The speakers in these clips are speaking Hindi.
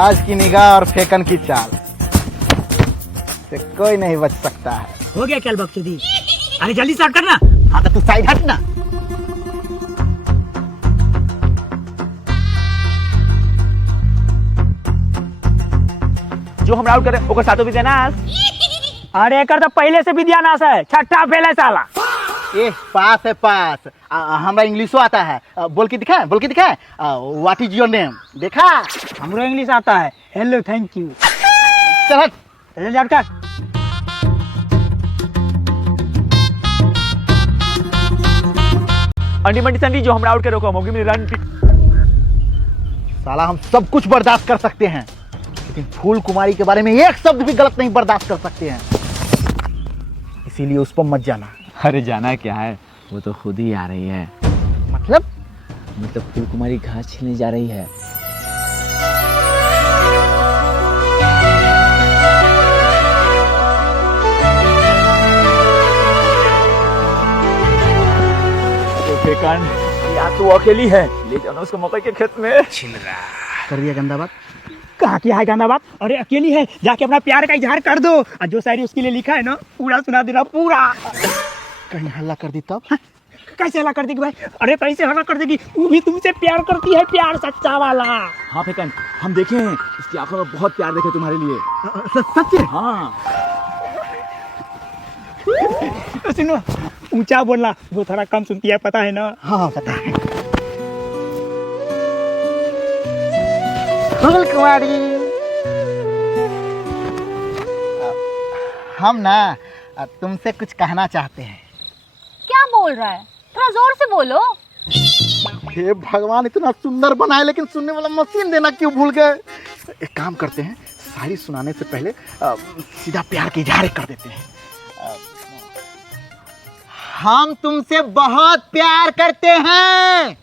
राज की निगाह और फेकन की चाल से कोई नहीं बच सकता है। हो गया क्या बकचोदी? अरे जल्दी स्टार्ट करना। हाँ तो तू साइड हट ना। जो हमरा आउट करे ओकर साथो भी देना। अरे एकर तो पहले से विद्यानाश है, छठा फेल है साला। ए पास है पास। हमरा इंग्लिशो आता है। बोल के दिखाए व्हाट इज योर नेम देखा। हमरो इंग्लिश आता है। Hello thank you. चल हट। जल्दी स्टार्ट कर। अंडी मंडी संडी जो हमरा आउट करे ओकर मौके में रन। साला हम सब कुछ बर्दाश्त कर सकते हैं लेकिन फूल कुमारी के बारे में एक शब्द भी गलत नहीं बर्दाश्त कर सकते हैं, इसीलिए उस पर मत जाना। अरे जाना क्या है, वो तो खुद ही आ रही है। मतलब फूल कुमारी घास छीलने जा रही है। या तो अकेली है, ले जाना उसको मकई के खेत में। कर दिया गंदा बात। कहा क्या है गाना बात? अरे अकेली है, जाके अपना प्यार का इजहार कर दो। और जो शायरी उसके लिए लिखा है ना पूरा सुना देना पूरा। कहीं हल्ला कर दी तब? कैसे हल्ला कर देगी भाई? अरे कैसे हल्ला कर देगी? वो भी तुमसे प्यार करती है, प्यार सच्चा वाला। हाँ फेकन, हम देखे हैं उसकी आंखों में बहुत प्यार देखे तुम्हारे लिए। सच है? हाँ। तो सुनो, ऊंचा बोलना, वो थोड़ा कम सुनती है, पता है ना? हाँ पता है। फूल कुमारी, हम ना तुमसे कुछ कहना चाहते हैं। क्या बोल रहा है? थोड़ा जोर से बोलो। हे भगवान, इतना सुंदर बनाए लेकिन सुनने वाला मशीन देना क्यों भूल गए। एक काम करते हैं, शायरी सुनाने से पहले सीधा प्यार की इजहार कर देते हैं। हम तुमसे बहुत प्यार करते हैं।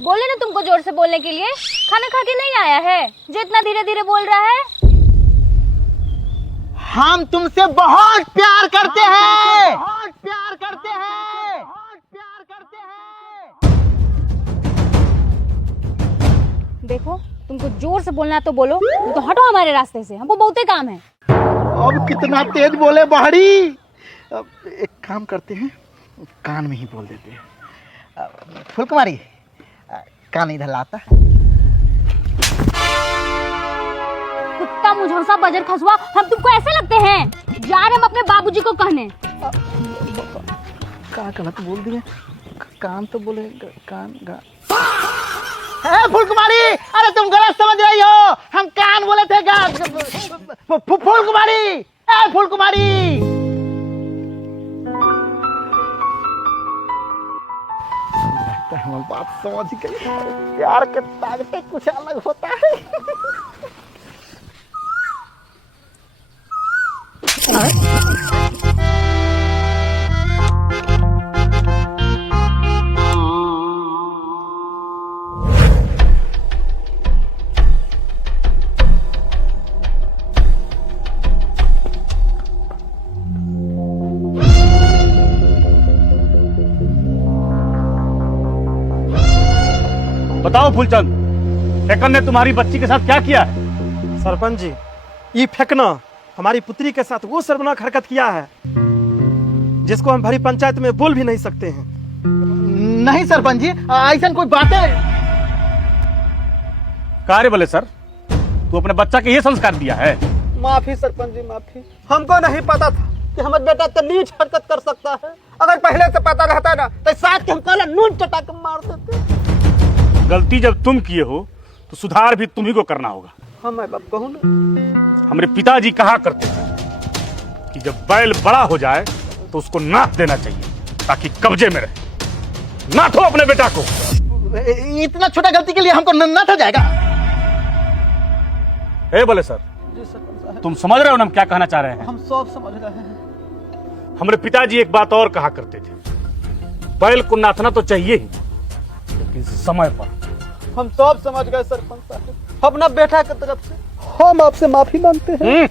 बोले ना तुमको जोर से बोलने के लिए। खाना खा के नहीं आया है जो इतना धीरे धीरे बोल रहा है? हम तुमसे बहुत प्यार करते हैं। बहुत प्यार करते हैं। बहुत प्यार करते हैं। देखो, तुमको जोर से बोलना तो बोलो, नहीं तो हटो हमारे रास्ते से, हमको बहुते काम है। अब कितना तेज बोले बाहरी। अब एक काम करते हैं, कान में ही बोल देते हैं। फूल कुमारी, कान इधर लाता। कुत्ता मुझौसा बजर खसुआ, हम तुमको ऐसे लगते हैं? जा रहे हम अपने बाबूजी को कहने। क्या गलत बोल दिए? कान तो बोले कान। फूल कुमारी, अरे तुम गलत समझ रही हो। हम कान बोले थे। फूल कुमारी, फूल कुमारी। हम बात समझ गए। प्यार के ताकते कुछ अलग होता है। बताओ फूलचंद, फेकन ने तुम्हारी बच्ची के साथ क्या किया है? सरपंच जी, ये फेंकना हमारी पुत्री के साथ वो शर्मनाक हरकत किया है जिसको हम भरी पंचायत में बोल भी नहीं सकते हैं। नहीं सरपंच जी, ऐसा कोई बात है? कार्य बोले सर, तू अपने बच्चा के ये संस्कार दिया है? माफी सरपंच जी, माफी। हमको नहीं पता था कि हमारा बेटा इतनी नीच हरकत कर सकता है। अगर पहले से पता रहता ना तो साथ के हम काला नून चटा के मार देते। गलती जब तुम किए हो तो सुधार भी तुम्ही को करना होगा। हाँ मैं बाप कहूँ ना। हमारे पिताजी कहा करते थे कि जब बैल बड़ा हो जाए तो उसको नाथ देना चाहिए ताकि कब्जे में रहे। नाथो अपने बेटा को। इतना छोटा गलती के लिए हमको नाथ हो जाएगा? ए बोले सर, तुम समझ रहे हो ना हम क्या कहना चाह रहे हैं? हम सब समझ रहे हैं। हमारे पिताजी एक बात और कहा करते थे, बैल को नाथना तो चाहिए ही, लेकिन समय पर। हम सब समझ गए सरपंच साहब। अपना बेटा की तरफ से हम आपसे माफी मांगते हैं।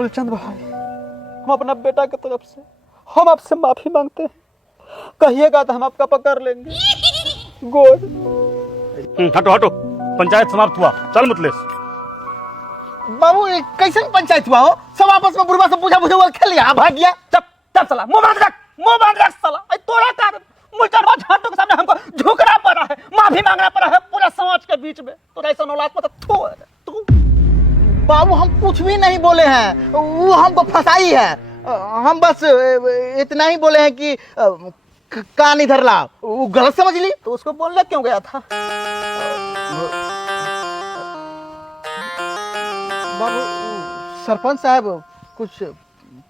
मूलचंद भाई, हम अपना बेटा की तरफ से हम आपसे माफी मांगते हैं। कहिएगा तो हम आपका पकड़ लेंगे। गोद हटो हटो, पंचायत समाप्त हुआ, चल मुतलेस। बाबू ये कैसे पंचायत हुआ हो? सब आपस में बुढ़वा से पूछा हुआ खेल लिया, भाग गया। चुप चुप साला, मुंह बंद रख साला। अरे तोरा कारण मूलचंद भाई झाटू के सामने हमको झुकना पड़ा है, माफी मांगना पड़ा है पूरा समाज के बीच में। तो ऐसा औलाद पता तू। बाबू हम कुछ भी नहीं बोले हैं, वो हमको फंसाई है। हम बस इतना ही बोले हैं कि कान इधर ला। वो गलत समझ ली तो उसको बोलने क्यों गया था? बाबू सरपंच साहब कुछ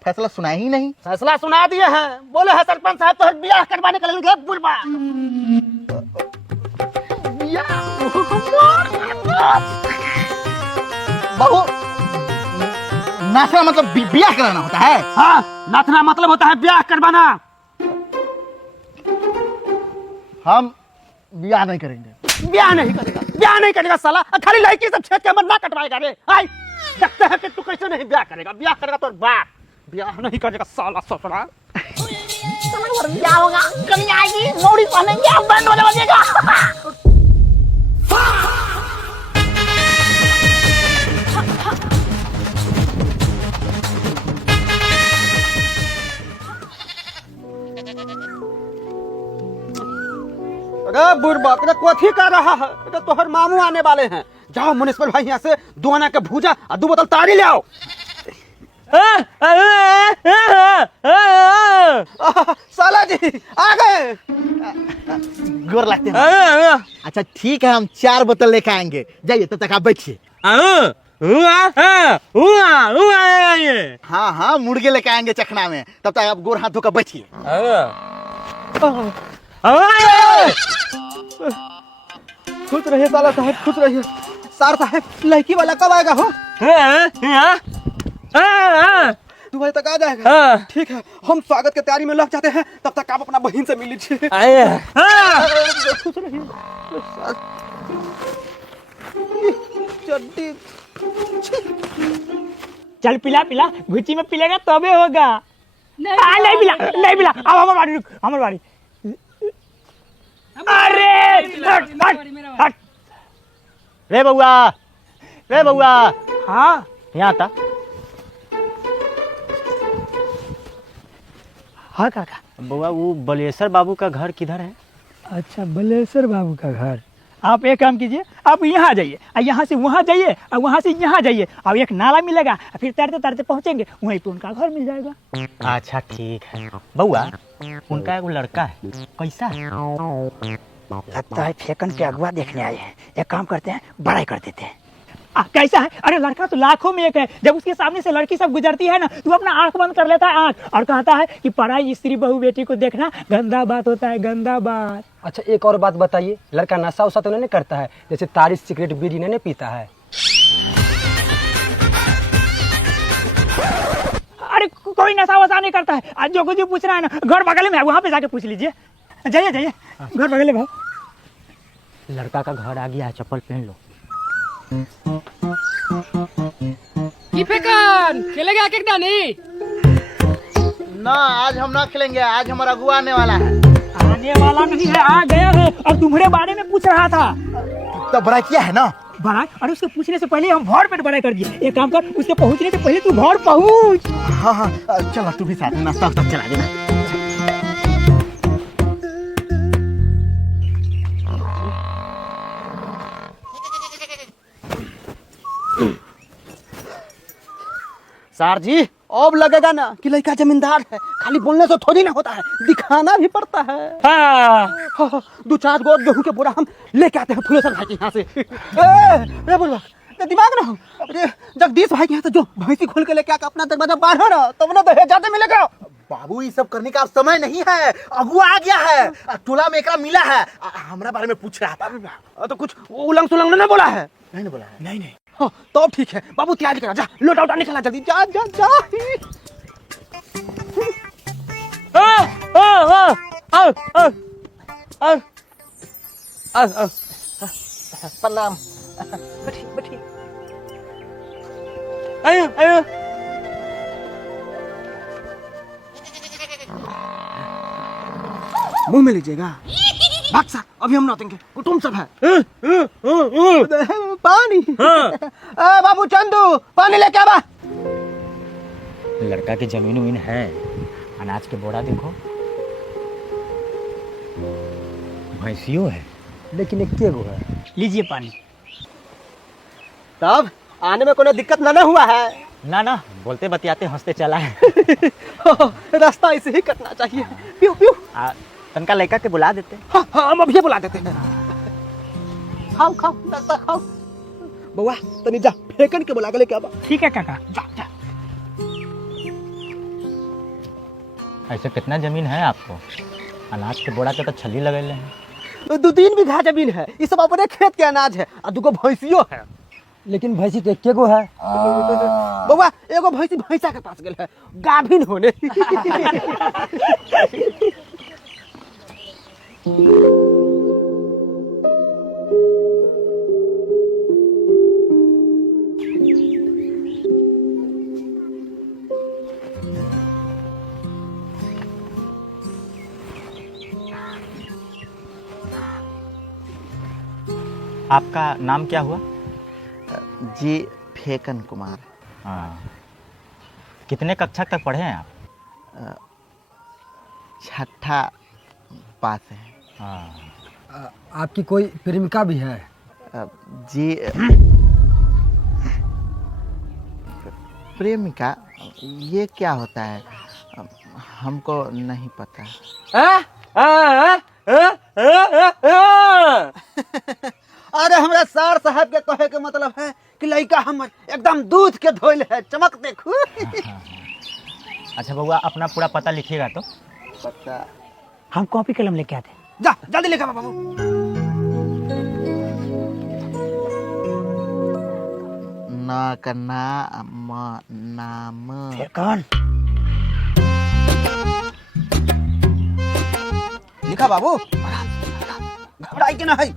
फैसला सुनाया ही नहीं। फैसला सुना दिए हैं, बोले है सरपंच साहब तो ब्याह करवाने के लिए बुढ़वा। बाबू नाचना मतलब ब्याह कराना होता है? हाँ, नाचना मतलब होता है ब्याह करवाना। हम ब्याह नहीं करेंगे। ब्याह नहीं करेगा साला। खाली लड़की सब छेद के हमर ना कटवाएगा रे। आई देखते हैं कि तू कैसे नहीं ब्याह करेगा। ब्याह करेगा तो बाप, ब्याह नहीं करेगा साला ससुरा। क्या होगा? कहीं आएगी, मोड़ी पहनेंगे, हम बैंड वाले बजेगा। अरे बुढ़बा तेरा कथी कर रहा है? अरे तोहर मामू आने वाले हैं। जाओ म्युनिसिपल भाई यहाँ से 2 आना के भूजा और 2 बोतल ताड़ी ले आओ। साला जी आ गए। गोर लगते हैं। अच्छा ठीक है, हम 4 बोतल लेके आएंगे। जाइए, तब तक आप बैठिए। हाँ हाँ, मुर्गे लेके आएंगे चखना में, तब तक आप गोर हाथ धोकर बैठिए। खुश रहिए साला साहब, खुश रहिए। सार साहब लड़की वाला कब आएगा हो? 2 बजे तक आ जाएगा। ठीक है, हम स्वागत की तैयारी में लग जाते हैं। तब तक आप अपना बहन से मिल लीजिए। खुश रहिए। चड्डी चल पिला पिला, घुची में पिलेगा तबे होगा। नहीं पिला। अब हमारी बारी, रुक हमारी बारी। अरे हट। रे बउआ। हाँ यहाँ था। हाँ काका। बउआ वो बलेश्वर बाबू का घर किधर है? अच्छा, बलेश्वर बाबू का घर। आप एक काम कीजिए, आप यहाँ जाइए, यहाँ से वहाँ जाइए, और वहाँ से यहाँ जाइए, और एक नाला मिलेगा, फिर तैरते तैरते पहुँचेंगे, वहीं पे उनका घर मिल जाएगा। अच्छा ठीक है। बउआ उनका एगो लड़का है, कैसा है? लगता है फेकन के अगवा देखने आए हैं। एक काम करते हैं, बड़ाई कर देते हैं। कैसा है? अरे लड़का तो लाखों में एक है। जब उसके सामने से लड़की सब गुजरती है ना, तो अपना आंख बंद कर लेता है, आंख, और कहता है कि पराई स्त्री बहू बेटी को देखना गंदा बात होता है, गंदा बात। अच्छा एक और बात बताइए, लड़का नशा उशा तो नहीं करता है? जैसे तारी सिगरेट बीड़ी नहीं पीता है? अरे कोई नशा वशा नहीं करता है। आज जो कुछ पूछना है ना, घर बगल में है, वहाँ पे जाके पूछ लीजिए। जाइए घर बगल में। लड़का का घर आ गया है, चप्पल पहन लो। खेलेगा क्या? नहीं ना, आज हम ना खेलेंगे। आज हमारा अगुआ आने वाला है। आने वाला नहीं है, आ गया है, और तुम्हारे बारे में पूछ रहा था। तो बड़ा किया है ना? बड़ा? अरे उसके पूछने से पहले हम घर पे बड़ा कर दिए। एक काम कर, उसके पहुँचने से पहले तू घर पहुँच। हाँ चलो, तू भी साथ में नाश्ता वास्ता चला देना। सार जी अब लगेगा ना कि लड़का जमींदार है। खाली बोलने से थोड़ी ना होता है, दिखाना भी पड़ता है। हाँ, 2-4 गोद गेहूं के बोरा हम लेके आते हैं फुलेश्वर भाई के यहाँ से। ए बुढ़वा, दिमाग ना हो। अरे जगदीश भाई के यहाँ से जो भैंसी खोल के लेके आकर अपना दरवाजा बांधो ना, तब ना दहेज ज्यादा मिलेगा। बाबू ये सब करने का अब समय नहीं है। अगुआ आ गया है, टोला में एकरा मिला है, हमारा बारे में पूछ रहा था। तो कुछ उलंग सुलंग ने बोला है? नहीं बोला है। नहीं। हाँ, तो ठीक है बाबू, तैयारी करा, जा लोटा उठा निकला जल्दी, जा। प्रणाम। बैठिए। मुंह में लीजिएगा। भाग सा, अभी हम नौतेंगे, कुटुंब सब है। पानी। बाबू चंदू, पानी लेके आवा। लड़का की जमीन उमीन है, अनाज के बोरा देखो, भैंसियों है, लेकिन एक के गो है। लीजिए पानी। तब आने में कोई दिक्कत ना हुआ है? ना ना, बोलते बतियाते हंसते चला है। रास्ता ऐसे ही कटना चाहिए। पियो पियो। तनका लड़का के बुला देते। हाँ, हम अभी बुला देते हैं। खाओ खाओ, नाश्ता खाओ। बउआ तनी जा, फेकन के बुला के लेके आवा। ठीक है काका। जा जा। ऐसे कितना जमीन है आपको? अनाज के बोरा के तो छली लगेले हैं। 2-3 बीघा जमीन है, ये सब अपने खेत के अनाज है, और 2 भैंसियों है। लेकिन भैंसी तो एक के गो है। बउआ एगो भैंसी भैंसा के पास गेल है, गाभिन होने। आपका नाम क्या हुआ? जी फेकन कुमार। हाँ, कितने कक्षा तक पढ़े हैं आप? 6ठा पास है। हाँ, आपकी कोई प्रेमिका भी है? जी प्रेमिका, ये क्या होता है? हमको नहीं पता। अरे हमारे सार साहब के कहे के मतलब है कि लड़का हमर एकदम दूध के धोइल है, चमक देखू। अच्छा बउआ, अपना पूरा पता लिखिएगा तो। पता हम कॉपी कलम लेके आते हैं। जा जल्दी लेकर आ बाबू। ना करना नाम कौन? लिखा बाबू, घबराई के ना है।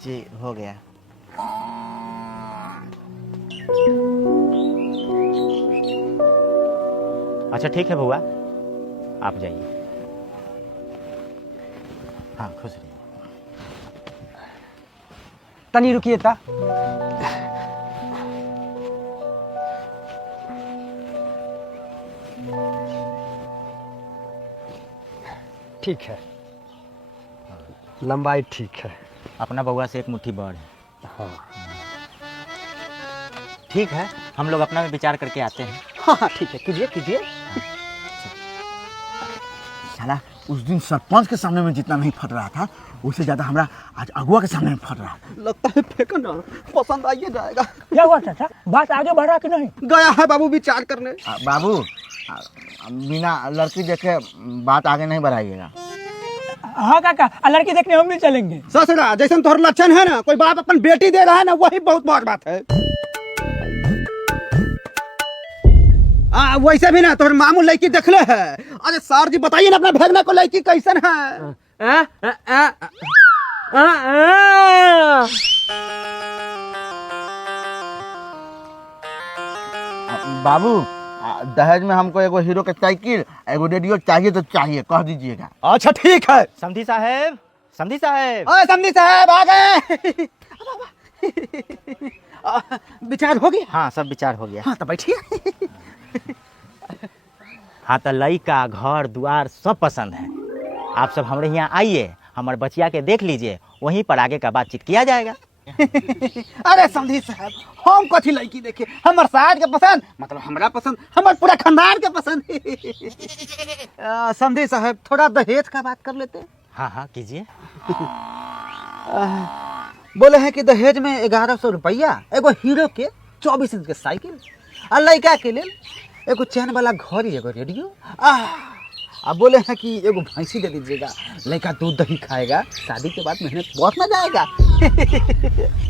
जी हो गया। अच्छा ठीक है बउआ, आप जाइए। हाँ खुश रहिए। तनी रुकिए ता। ठीक है, लंबाई ठीक है। अपना बउआ से एक मुट्ठी बड़ है। हाँ ठीक है, हम लोग अपना में विचार करके आते हैं। हाँ ठीक है, कीजिए कीजिए। साला उस दिन सरपंच के सामने में जितना नहीं फट रहा था, उससे ज्यादा हमरा आज अगुआ के सामने में फट रहा था। लगता है फेंकन पसंद आइए जाएगा। क्या हुआ चाचा, बात आगे बढ़ा कि नहीं? गया है बाबू विचार करने। बाबू बिना लड़की देखे बात आगे नहीं बढ़ाइएगा। हाँ काका, लड़की देखने हम भी चलेंगे। ससुरा जैसे तोहर लक्षण है ना, कोई बाप अपन बेटी दे रहा है ना, वही बहुत बड़ बात है। वैसे भी ना तोहर मामू लड़की देखले है। अरे सर जी बताइए ना अपना भेगना को लड़की कैसन है? बाबू दहेज में हमको एगो हीरो का साइकिल, एगो रेडियो चाहिए तो चाहिए, कह दीजिएगा। अच्छा ठीक है। समधी साहेब, समधी साहेब। ओए समधी साहब आ गए। विचार हो गया? हाँ सब विचार हो गया। हाँ तो बैठिए। हाँ तो लड़का घर द्वार सब पसंद है। आप सब हमारे यहाँ आइए, हमारे बचिया के देख लीजिए, वहीं पर आगे का बातचीत किया जाएगा। अरे समधी साहब, हम कथी लड़की देखे, हमर साज के पसंद मतलब हमरा पसंद, हमर पूरा खानदान के पसंद। समधी साहब थोड़ा दहेज का बात कर लेते। हाँ हाँ कीजिए। बोले हैं कि दहेज में 1100 रुपया, एगो हीरो के 24 इंच के साइकिल, और लड़का के लिए एगो चैन वाला घड़ी, एगो रेडियो। अब बोले हैं कि एगो भैंसी दे दीजिएगा, लड़का दूध दही खाएगा, शादी के बाद मेहनत बहुत मजा आएगा।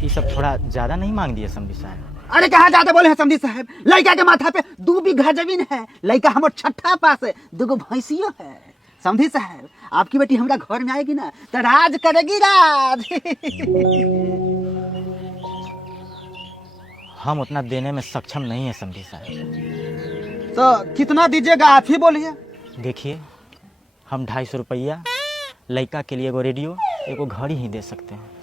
ये सब थोड़ा ज़्यादा नहीं मांग दिए समधी साहब? अरे कहाँ जाते बोले हैं समझी साहब, लड़का के माथा पे 2 बीघा जमीन है, लड़का हमर छठा पास है, 2 भैंसियों है। समझी साहब आपकी बेटी हमारा घर में आएगी ना तो राज करेगी राज। हम उतना देने में सक्षम नहीं है समझी साहब। तो कितना दीजिएगा आप ही बोलिए। देखिए हम 250 रुपया लड़का के लिए एगो रेडियो एगो घड़ी ही दे सकते हैं।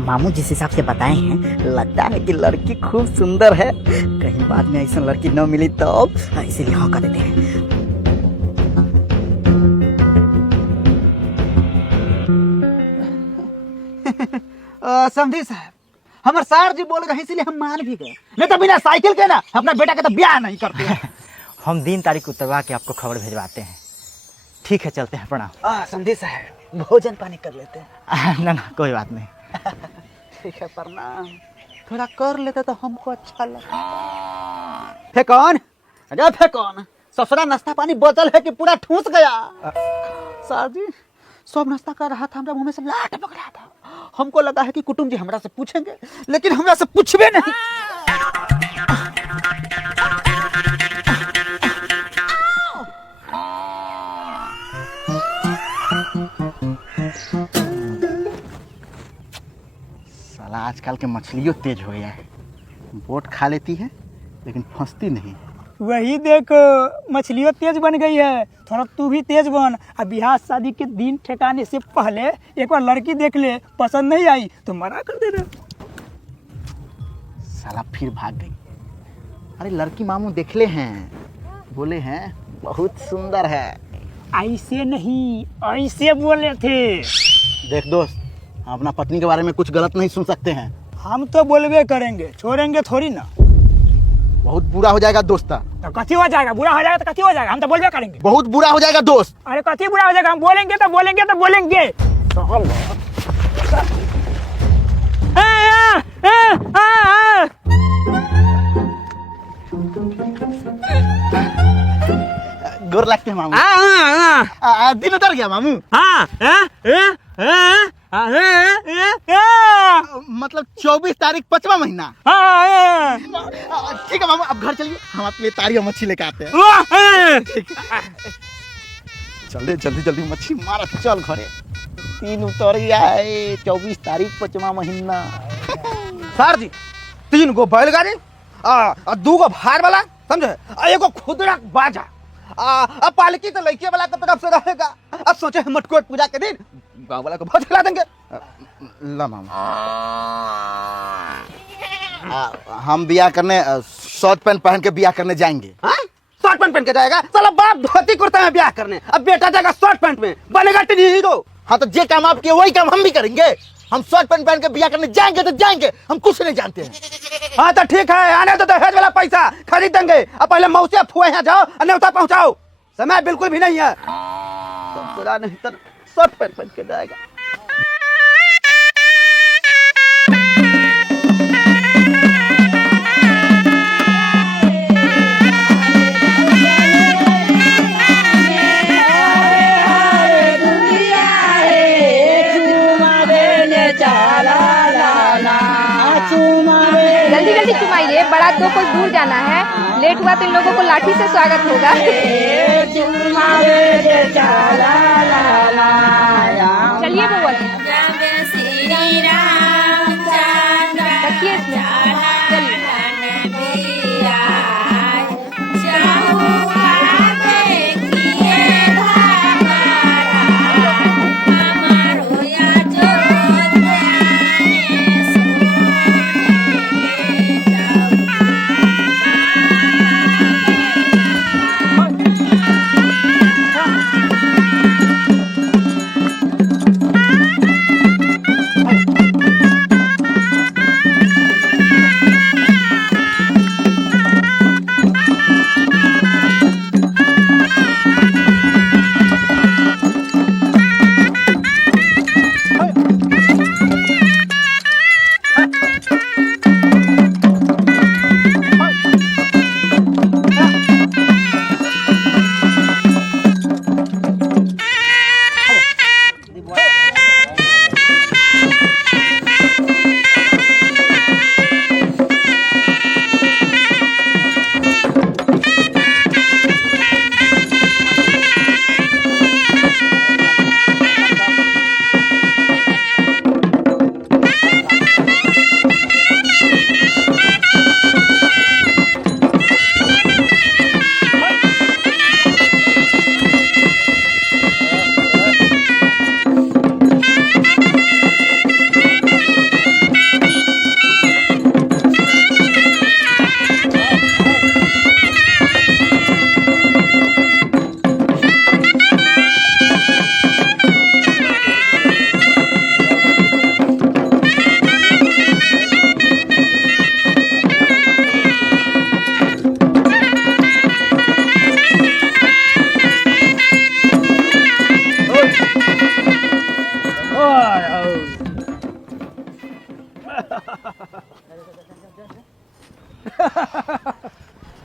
मामू जिस हिसाब से बताए हैं लगता है कि लड़की खूब सुंदर है, कहीं बाद में ऐसा लड़की न मिली तो इसीलिए हाँ कर देते हैं। समझी साहब हमारे सर जी बोल रहे इसीलिए हम मान भी गए, नहीं तो बिना साइकिल के ना अपना बेटा का तो ब्याह नहीं करते हैं। हम दिन तारीख उतरवा के आपको खबर भेजवाते हैं। ठीक है चलते हैं, प्रणाम। समझी साहब भोजन पानी कर लेते हैं। ना ना कोई बात नहीं। ठीक है प्रणाम, थोड़ा कर लेते तो हमको अच्छा लगता। फेकौन अरे फेकौन, ससुरा नाश्ता पानी बचल है कि पूरा ठूस गया? सर जी सब नाश्ता कर रहा था, हमारे मुंह में से लाट पक रहा था, हमको लगा है कि कुटुंब जी हमरा से पूछेंगे, लेकिन हमरा से पूछबे नहीं। साला आजकल के मछलियों तेज हो गया है, बोट खा लेती है लेकिन फंसती नहीं। वही देखो मछलियों तेज बन गई है, थोड़ा तू भी तेज बन। अब ब्याह शादी के दिन ठिकाने से पहले एक बार लड़की देख ले, पसंद नहीं आई तो मना कर देना। साला फिर भाग गई। अरे लड़की मामू देख ले हैं, बोले हैं बहुत सुंदर है। ऐसे नहीं ऐसे बोले थे। देख दोस्त हम अपना पत्नी के बारे में कुछ गलत नहीं सुन सकते हैं। हम तो बोलबे करेंगे, छोड़ेंगे थोड़ी ना। बहुत बुरा हो जाएगा दोस्त। तो कथी हो जाएगा, बुरा हो जाएगा तो कथी हो जाएगा, हम तो बोलबे करेंगे। बहुत बुरा हो जाएगा दोस्त। अरे कथी बुरा हो जाएगा, हम बोलेंगे तो बोलेंगे तो बोलेंगे। गोर लगते हैं मामू। दिन उतर गया मामू। मतलब 24 तारीख 5वां महीना। ठीक है मामू अब घर चलिए, हम आपके लिए तारी और मच्छी लेके आते हैं। चल जल्दी जल्दी मच्छी मारा, चल घरे। 3 उतर गया है, 24 तारीख 5वां महीना। सर जी 3 गो बैलगाड़ी, 2 गो भार वाला समझे, एगो खुदरा बाजा, अब पालकी तो लड़के वाला की तरफ से रहेगा। अब सोचे हम मटकोट पूजा के दिन गाँव वाला को भोज खिला देंगे। ला मामा हम बिया करने शर्ट पैंट पहन के बिया करने जाएंगे। शर्ट पैंट पहन के जाएगा, साला बाप धोती कुर्ता में ब्याह करने, अब बेटा जाएगा शर्ट पैंट में, बनेगा टीनी हीरो। हाँ तो जे काम आप किए वही काम हम भी करेंगे। हम शर्ट पैंट पहन के बिया करने जाएंगे तो जाएंगे, हम कुछ नहीं जानते हैं। हाँ तो ठीक है, आने तो दहेज वाला पैसा खरीद देंगे। अब पहले मौसी फुए यहाँ जाओ और न्योता पहुँचाओ, समय बिल्कुल भी नहीं है। तो पूरा नहीं तो शर्ट पैंट पहन के जाएगा। जल्दी जल्दी चुमाइए, बारात को कोई दूर जाना है, लेट हुआ तो इन लोगों को लाठी से स्वागत होगा। चलिए बउआ रखिए इसमें, चलिए।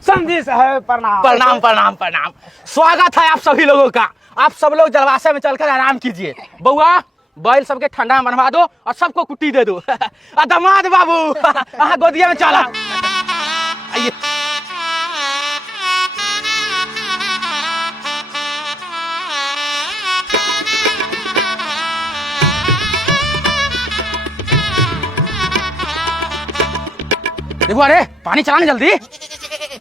समझी साहब प्रणाम। प्रणाम प्रणाम प्रणाम। स्वागत है आप सभी लोगों का। आप सब लोग जलवासे में चलकर आराम कीजिए। बउआ बैल सबके ठंडा में बनवा दो और सबको कुट्टी दे दो। दामाद बाबू गोदिया में चला आइए। देखो अरे पानी चलाने जल्दी।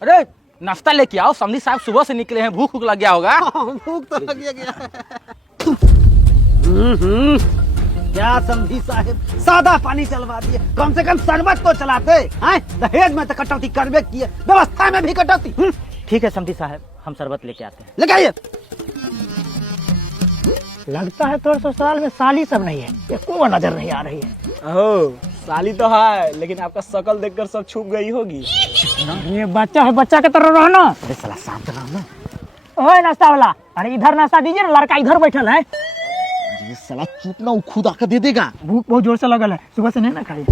अरे नाश्ता लेके आओ, समधी साहब सुबह से निकले हैं, भूख लग गया होगा। भूख तो लग गया। क्या समझी साहब, सादा पानी चलवा दिए, कम से कम शरबत तो चलाते हैं। दहेज में तो कटौती करबे किए, व्यवस्था में भी कटौती। ठीक है समधी साहब, हम शरबत लेके आते हैं। लेके आइए। लगता है तो ससुराल में साली सब नहीं है, ये को नजर नहीं आ रही है। ओह साली तो है, लेकिन आपका शकल देखकर सब छुप गई होगी। ये बच्चा है, बच्चा के तरह रहना। अरे साला शांत रहो ना। ओए नाश्ता वाला, अरे इधर नाश्ता दीजिए ना, लड़का इधर बैठल है। ये साला चुप ना, खुद आकर दे देगा। भूख बहुत जोर से लगल है, सुबह से नहीं ना खाई।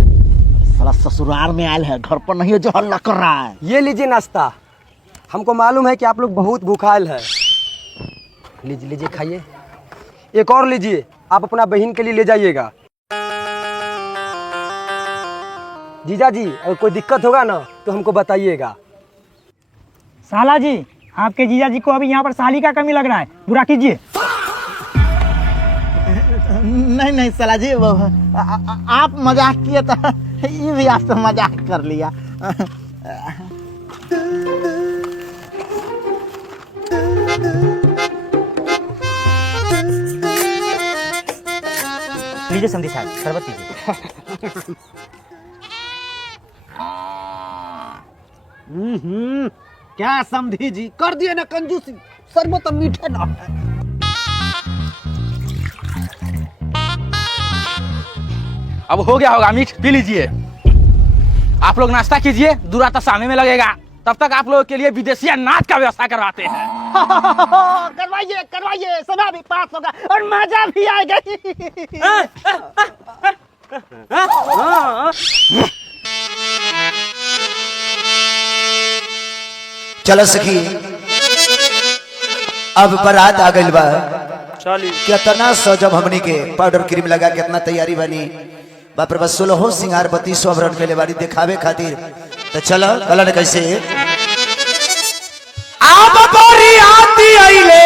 साला ससुराल में आयल है, घर पर नहीं है जो हल्ला कर रहा है। ये लीजिए नाश्ता। हमको मालूम है कि आप लोग बहुत भूखायल है। लीजिए लीजिए खाइए। एक और लीजिए, आप अपना बहन के लिए ले जाइएगा। जीजा जी अगर कोई दिक्कत होगा ना तो हमको बताइएगा। साला जी, आपके जीजा जी को अभी यहाँ पर साली का कमी लग रहा है, पूरा कीजिए। नहीं नहीं साला जी, आप मजाक किए तो ये भी आपसे मजाक कर लिया। लीजिए समधी साहब, शरबत लीजिए। क्या समझी जी, कर दिए ना कंजूसी, शरबत तो मीठे ना है। अब हो गया होगा मीठ, पी लीजिए। आप लोग नाश्ता कीजिए, दूरा तो सामने में लगेगा। तब तक आप लोगों के लिए विदेशी नाच का व्यवस्था करवाते हैं। करवाइए करवाइए, समय भी पास होगा और मजा भी आएगा। चलो सखी, अब बारात आ गइल बा। कितना सजब हमनी के पाउडर क्रीम लगा के इतना तैयारी बनी। बाप रे बस 16 सिंगार 32 आभरण के बारी दिखावे खातिर। तो चलो कलर कैसे आप बारी आती आइले,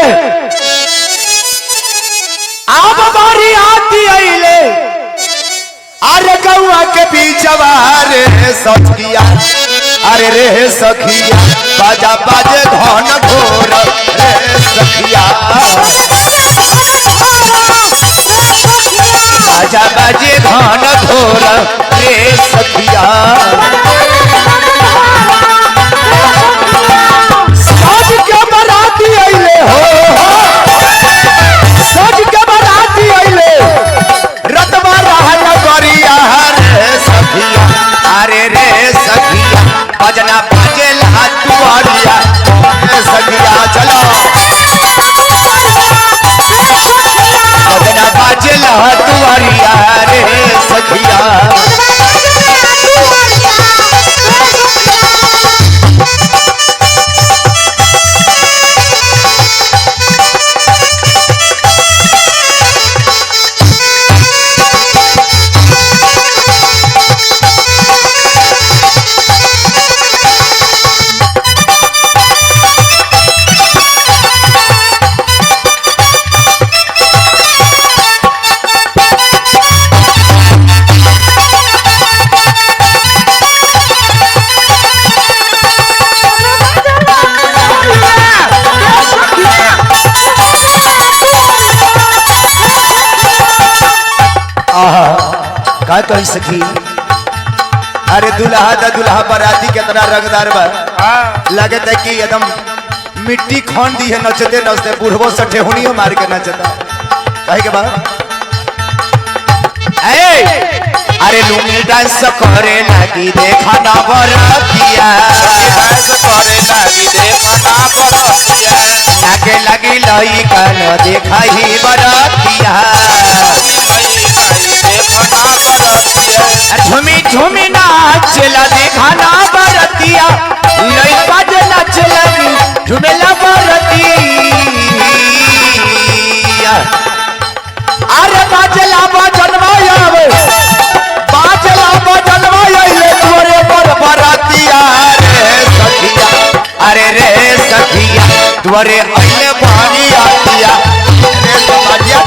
आप बारी आती आइले, अरे गौआ के बीच रे सखिया, अरे रे सखिया, बाजा बाजे धन घोर रे सखिया, बाजा बाजे धन घोर रे सखिया। सज के बराती आइले हो, सज के बराती आइले, रतवा रहन गरिया रे सखिया, अरे रे सखिया, बजना बाजे ला तुआरिया रे सखिया। चलो बजना बाजे ला तुआरिया रे सखिया। का कही सखी, अरे दुल्हा दा दुल्हा बराती कितना रंगदार बा। लगता है कि एकदम मिट्टी खोन दी है नचते नचते, बुढ़बो सठे हुनियो मार के नचता। कहे के बाद अरे लुंगी डांस करे लगी देखा ना बरातिया, डांस करे लगी देखा ना बरातिया, लागे लगी लई कान देखा ही बरातिया, झूमी झूमी नाचला दिखाना बरतिया लइका जे नाचला झूमेला बरतिया अरे बाजला बजनवाया ले तोरे पर बरतिया अरे रे सखिया तोरे अइले भारी आतिया रे सखिया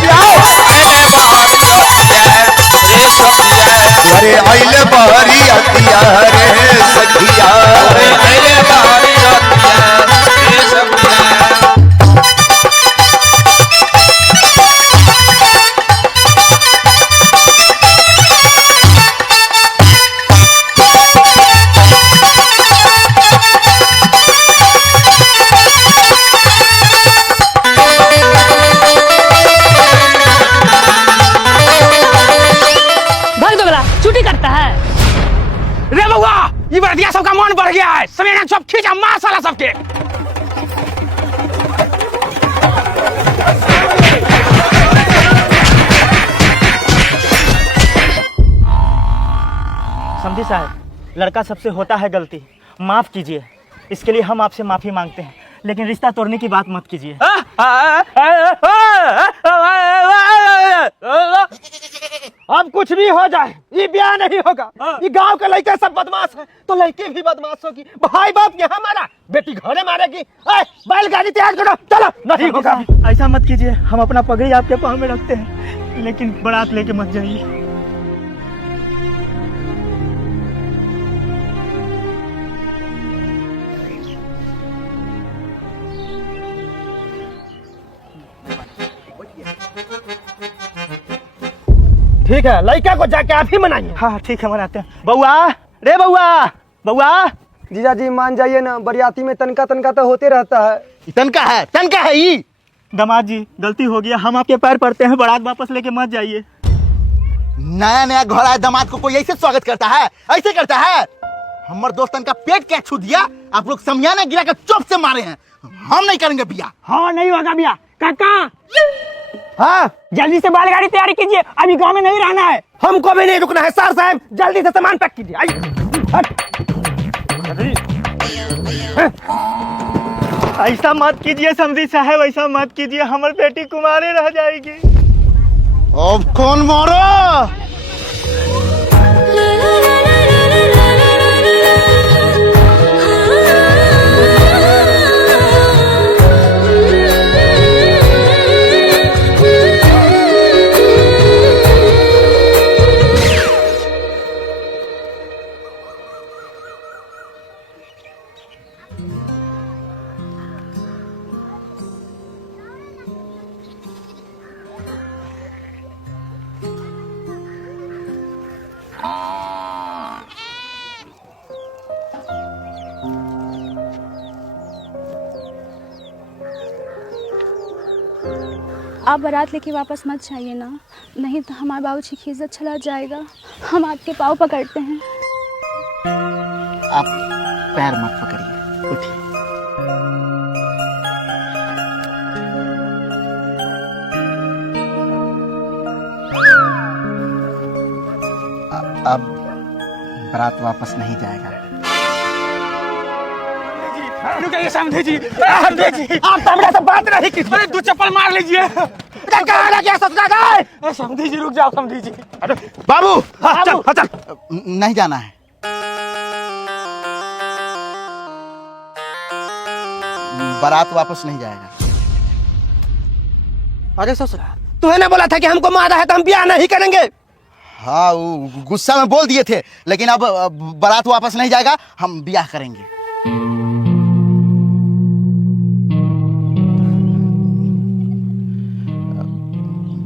अरे अइले भारी आतिया रे सखिया अरे अइले भारी आतिया रे सखिया ये बर्दिया सबका मन बढ़ गया है, सवेरे सब खींचा मार साला सबके। समझी साहब, लड़का सबसे होता है गलती, माफ कीजिए। इसके लिए हम आपसे माफी मांगते हैं, लेकिन रिश्ता तोड़ने की बात मत कीजिए। अब कुछ भी हो जाए ये ब्याह नहीं होगा। ये गांव के लड़के सब बदमाश हैं, तो लड़की भी बदमाश होगी। भाई बाप यहाँ मारा, बेटी घरे मारेगी। बैलगाड़ी तैयार करो, चलो। नहीं होगा। ऐसा मत कीजिए, हम अपना पगड़ी आपके पाँव में रखते हैं, लेकिन बारात लेके मत जाइए। ठीक है, लड़का को जाके आप ही मनाइए। हाँ ठीक है, मनाते हैं। बउआ, रे बउआ, बउआ। जीजा जी मान जाइए ना, बरियाती में तनका तनका तो होते रहता है। तनका है ये। दामाद जी गलती हो गया, हम आपके पैर पड़ते हैं, बारात वापस लेके मत जाइए। नया नया घर आए दामाद को कोई ऐसे स्वागत करता है? ऐसे करता है? हमारे दोस्तन का पेट क्या छू दिया, आप लोग समियाना गिरा कर चुप से मारे हैं। हम नहीं करेंगे बिया। हाँ नहीं होगा बिया। काका, हाँ जल्दी से बैलगाड़ी तैयारी कीजिए, अभी गांव में नहीं रहना है। हमको भी नहीं रुकना है। सर साहब जल्दी से सामान पैक कीजिए। ऐसा मत कीजिए समझी साहब, ऐसा मत कीजिए, हमारी बेटी कुमारी रह जाएगी। अब कौन मारो? आप बारात लेके वापस मत जाइए ना, नहीं तो हमारे बाबूजी की इज्जत चला जाएगा। हम आपके पाँव पकड़ते हैं। आप पैर मत पकड़िए, उठिए। अब बारात वापस नहीं जाएगा। रुकिए समझे जी, आप हमरा से बात नहीं कीजिए। अरे 2 चप्पल मार लीजिए। समझी जी रुक जाओ, समझी जी। अरे बाबू, चल चल। नहीं जाना है। बारात वापस नहीं जाएगा। अरे ससुरा, तूने ना बोला था कि हमको मारा है तो हम ब्याह नहीं करेंगे? हाँ, गुस्सा में बोल दिए थे, लेकिन अब बारात वापस नहीं जाएगा, हम ब्याह करेंगे।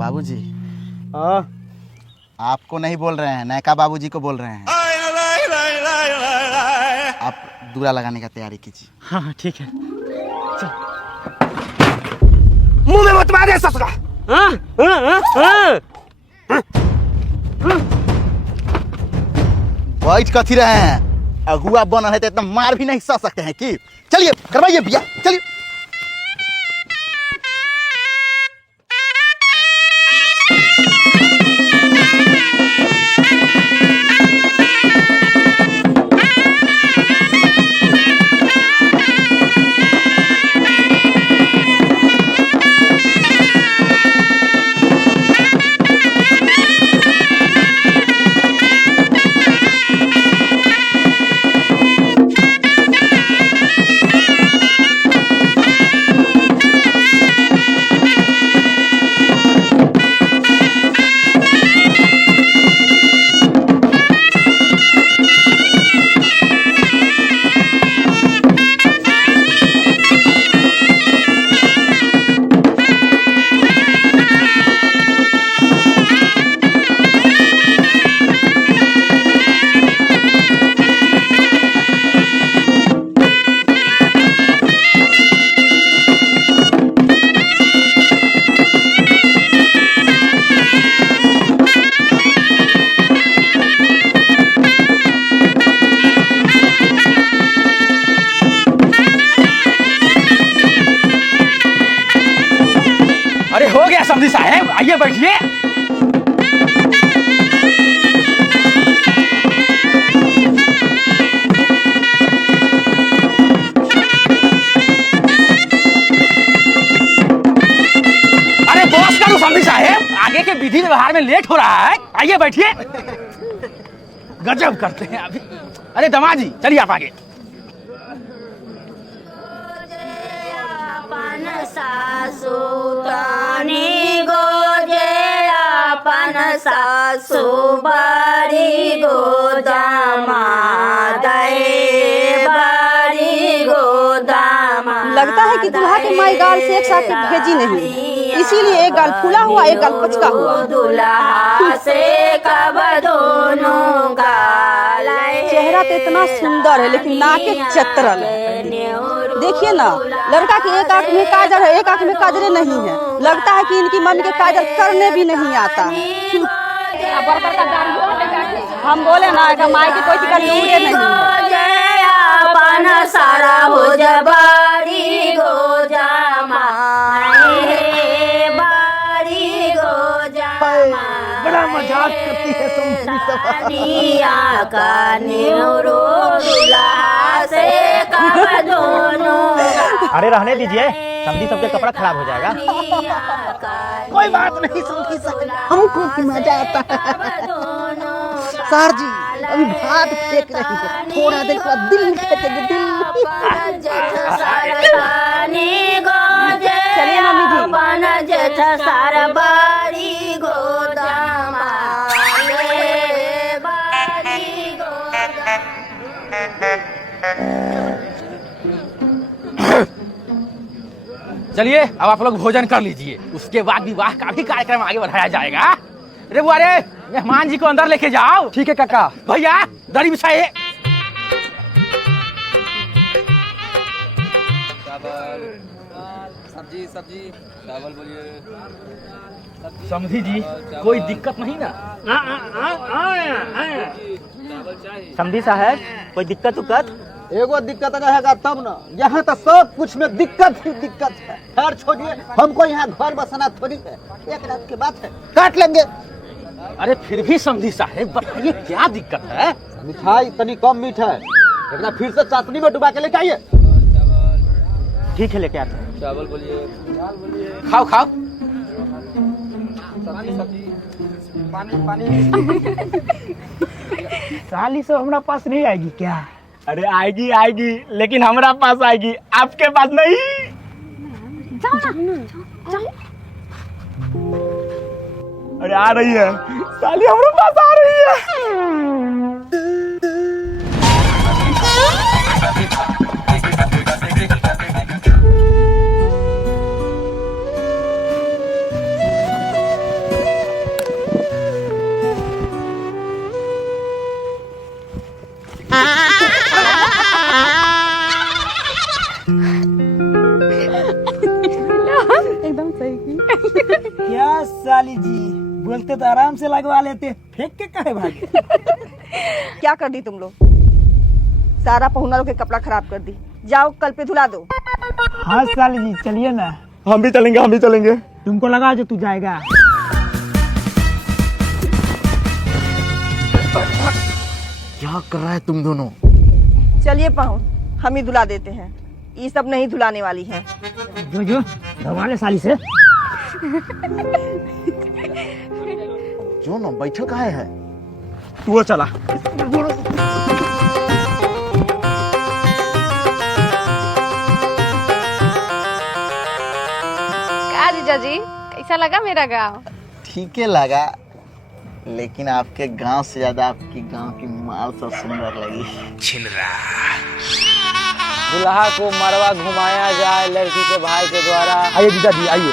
बाबूजी, आपको नहीं बोल रहे हैं, नयका बाबूजी को बोल रहे हैं। आप दूल्हा लगाने का तैयारी कीजिए। हाँ ठीक है। मुंह में मत मारे ससुरा। बैठ कथी रहे हैं? अगुआ बन रहे थे, इतना मार भी नहीं सह सकते हैं कि? चलिए करवाइए बिया, चलिए। आइए बैठिए। अरे बॉस का समझी साहेब, आगे के विधि व्यवहार में लेट हो रहा है। आइए बैठिए। गजब करते हैं अभी। अरे दमा जी चलिए आप आगे। लगता है कि दुल्हा के माई गाल से एक साथ भेजी नहीं, इसीलिए एक गाल फूला हुआ एक गाल पचका हुआ। दुल्हा से कब दोनों गाल, चेहरा तो इतना सुंदर है लेकिन नाके चतरल है। देखिए ना, लड़का के एक आंख में काजल है, एक आंख में काजल नहीं है। लगता है कि इनकी मम्मी के काजल करने भी नहीं आता है। हम बोले ना कि माई की कोई चीज लूरे नहीं। सारा हो जबारी गो जामा, बारी गो जामा, बड़ा मजाक करती है तुम का न्यूरो दुल्हा से कब दोनों। अरे रहने दीजिए, समझी सबके कपड़ा खराब हो जाएगा। कोई बात नहीं समझी सर, हमको भी मजा आता है। सर जी अभी भात फेंक रही है, थोड़ा देर बाद दिल फेंकेंगे दिल। चलिए मम्मी जी। जेठ सारा बारी गोदामा, बारी चलिए अब आप लोग भोजन कर लीजिए, उसके बाद विवाह का भी कार्यक्रम आगे बढ़ाया जाएगा। अरे वो, अरे मेहमान जी को अंदर लेके जाओ। ठीक है काका। भैया दरी बिछाइए। सब्जी सब्जी चावल बोलिए। समझी जी कोई दिक्कत नहीं ना? समझी साहब कोई दिक्कत उक्कत? एगो दिक्कत रहेगा तब ना, यहाँ तो सब कुछ में दिक्कत ही दिक्कत है। खैर छोड़िए, हमको यहाँ घर बसाना थोड़ी है, एक रात के बाद है, काट लेंगे। अरे फिर भी समझी साहब बताइए क्या दिक्कत है? मिठाई तनी कम मीठा है, एक बार फिर से चाशनी में डुबा के लेके आइए। ठीक है लेके आते हैं। चावल बोलिए। खाओ खाओ। पानी पानी। साली सब हमारा पास नहीं आएगी क्या? अरे आएगी आएगी, लेकिन हमारा पास आएगी, आपके पास नहीं। जाओ ना, जाओ। अरे आ रही है साली, हमारे पास आ रही है। एकदम सही की। क्या साली जी, बोलते तो आराम से लगवा लेते, फेंक के काहे भागे? क्या कर दी तुम लोग? सारा पहुना लोग के कपड़ा खराब कर दी। जाओ कल पे धुला दो। हाँ साली जी चलिए ना। हम भी चलेंगे, हम भी चलेंगे। तुमको लगा जो तू जाएगा। क्या कर रहा है तुम दोनों? चलिए पाहुन, हम ही धुला देते हैं, ये सब नहीं धुलाने वाली है। जो जो दबा ले साली से। जो ना बैठल काहे है? तू वो चला। क्या जीजा जी, कैसा लगा मेरा गाँव? ठीक है लगा, लेकिन आपके गांव से ज्यादा आपकी गांव की माल सब सुंदर लगी। दुल्हा को मरवा घुमाया जाए लड़की के भाई के द्वारा। आइए जीजा जी आइए।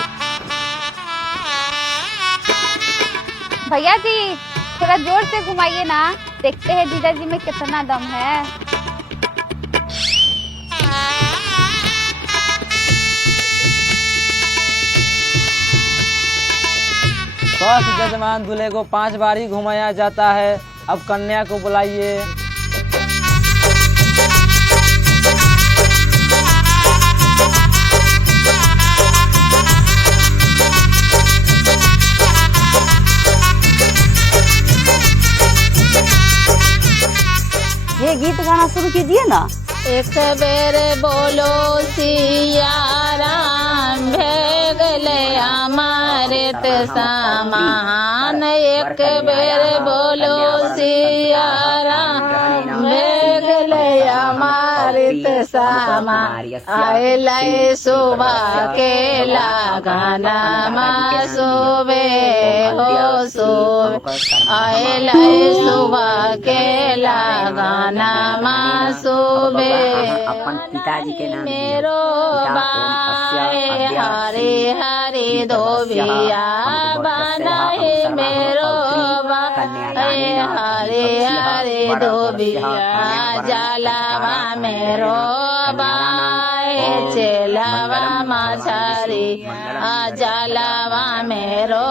भैया जी थोड़ा जोर से घुमाइए ना, देखते हैं जीजा जी में कितना दम है। फर्स्ट जजमान दूल्हे को 5 बार ही घुमाया जाता है। अब कन्या को बुलाइए। राम कीजिए ना। एक बेर बोलो सिया राम भेगले अमृत समान। एक बेर बोलो सिया राम भेगले अमृत समान। आइले सुबह के लगाना सुबे हो सुबे। आइले सुबह के लगाना सुबे। अपन पिताजी के नाम मेरो बाए हरे हरे धोबिया बनाए मेरो बाए हरे हरे धोबिया। जलावा मेरो बाए चेलावा मछरी। जलावा मेरो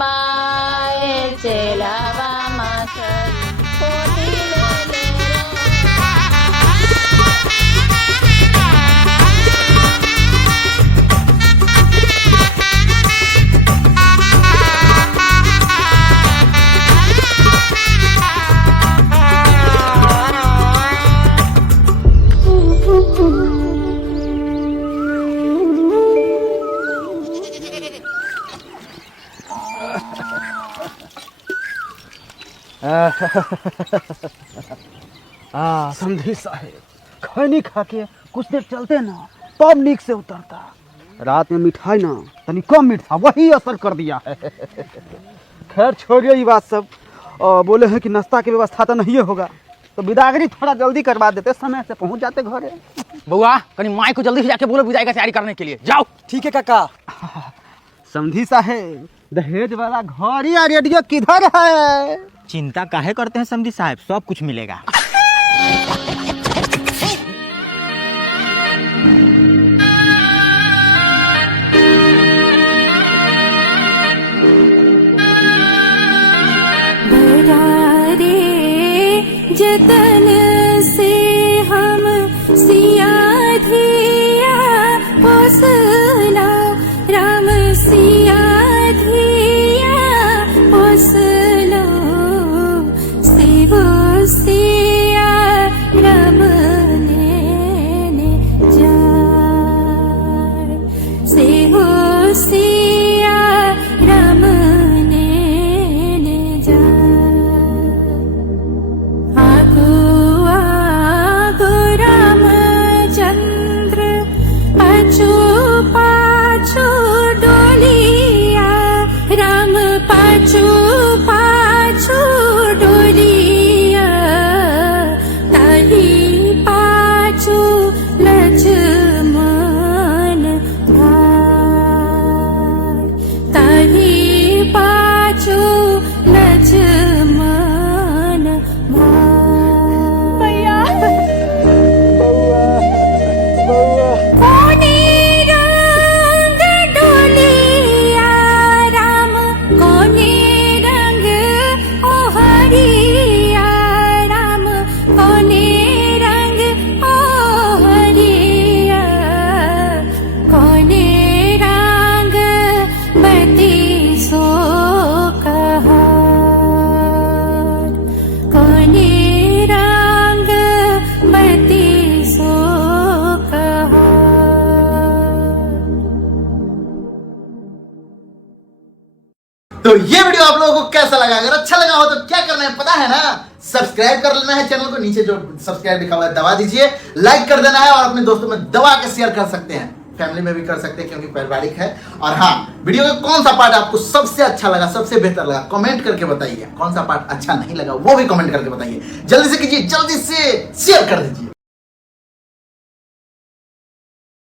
बाए चेलावा मछरी। समझी साहेब, खैनी खा के कुछ देर चलते ना तब नीक से उतरता। रात में मिठाई ना तनी कम मीठा, वही असर कर दिया है। खैर छोड़िए ये बात सब। बोले हैं कि नाश्ता की व्यवस्था तो नहीं होगा, तो विदागरी थोड़ा जल्दी करवा देते, समय से पहुंच जाते घरे। बउआ कहीं माई को जल्दी से जाके बोलो विदाई का तैयारी करने के लिए। जाओ। ठीक है काका। समझी साहेब, दहेज वाला घर या रेडियो किधर है? चिंता काहे करते हैं समझी साहब, सब कुछ मिलेगा। जतन से हम सिया धिया पोसना। राम सिया धिया पोसना। शिव सिया राम लेने जाए। शिव सिया राम लेने जाए। तो ये वीडियो आप लोगों को कैसा लगा? अगर अच्छा लगा हो तो क्या करना है पता है ना, सब्सक्राइब कर लेना है चैनल को। नीचे जो सब्सक्राइब लिखा हुआ है दबा दीजिए, लाइक कर देना है और अपने दोस्तों में दबा के शेयर कर सकते हैं, फैमिली में भी कर सकते हैं क्योंकि पारिवारिक है। और हाँ, वीडियो का कौन सा पार्ट आपको सबसे अच्छा लगा, सबसे बेहतर लगा, कमेंट करके बताइए। कौन सा पार्ट अच्छा नहीं लगा वो भी कमेंट करके बताइए। जल्दी से कीजिए, जल्दी से शेयर कर दीजिए।